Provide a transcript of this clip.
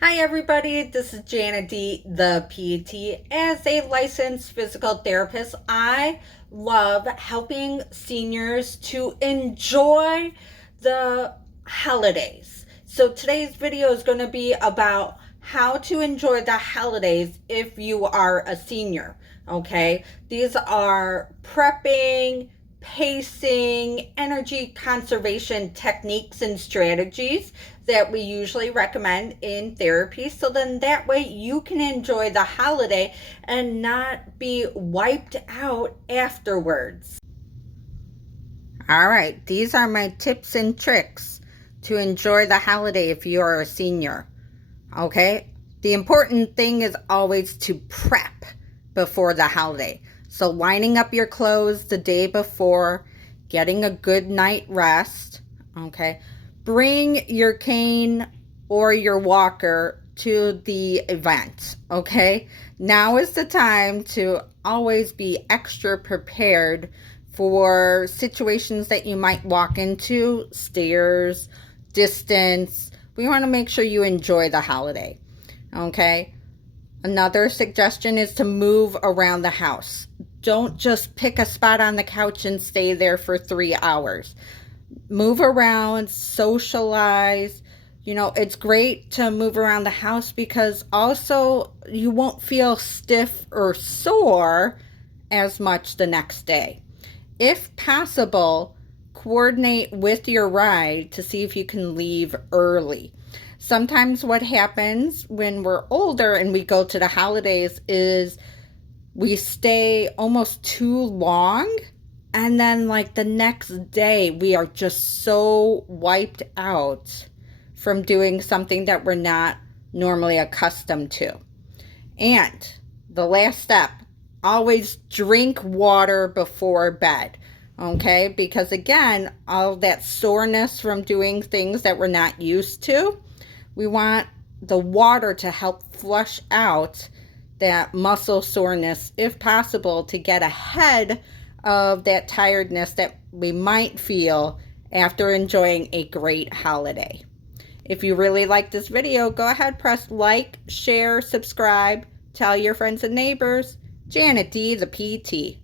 Hi, everybody. This is Janet D, the PT. As a licensed physical therapist, I love helping seniors to enjoy the holidays. So, today's video is going to be about how to enjoy the holidays if you are a senior. Okay, these are prepping, pacing, energy conservation techniques and strategies that we usually recommend in therapy. So then that way you can enjoy the holiday and not be wiped out afterwards. All right, these are my tips and tricks to enjoy the holiday if you are a senior. Okay, the important thing is always to prep before the holiday. So lining up your clothes the day before, getting a good night rest. Okay, bring your cane or your walker to the event. Okay, now is the time to always be extra prepared for situations that you might walk into, stairs, distance. We want to make sure you enjoy the holiday. Okay, another suggestion is to move around the house. Don't just pick a spot on the couch and stay there for 3 hours. Move around, socialize. It's great to move around the house because also you won't feel stiff or sore as much the next day. If possible, coordinate with your ride to see if you can leave early. Sometimes what happens when we're older and we go to the holidays is we stay almost too long, and then like the next day we are just so wiped out from doing something that we're not normally accustomed to. And the last step, always drink water before bed. Okay, because again, all that soreness from doing things that we're not used to, we want the water to help flush out that muscle soreness, if possible, to get ahead of that tiredness that we might feel after enjoying a great holiday. If you really like this video, go ahead, press like, share, subscribe, tell your friends and neighbors. Janet D, the PT.